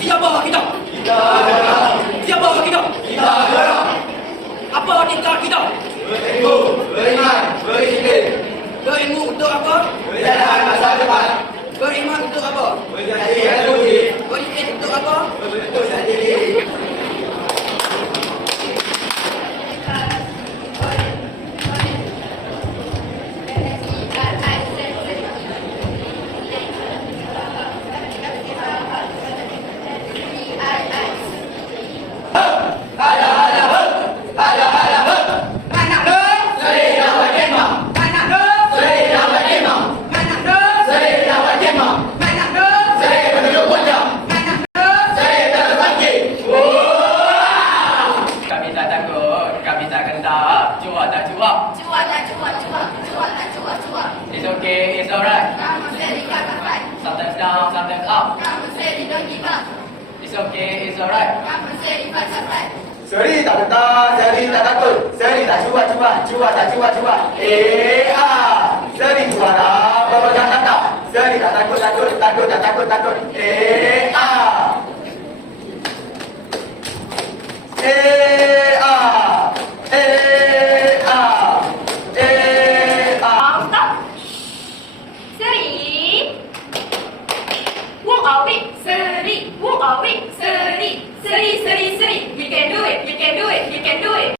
Siapa kita? Siapa kita? Apa tinta kita? Berilmu, beriman, berizikir. Berilmu untuk apa? Berjalan masa depan. Beriman untuk apa? Berjati yang budi. Berizikir untuk apa? Berbentuk jati diri. It's okay, it's alright. Sometimes down, sometimes up. It's okay, it's alright. Seri tak gentar, seri tak takut. Seri tak cuba-cuba, cuba tak cuba-cuba. Seri juara, pemegang kata. Seri tak takut, takut tak takut. Eh,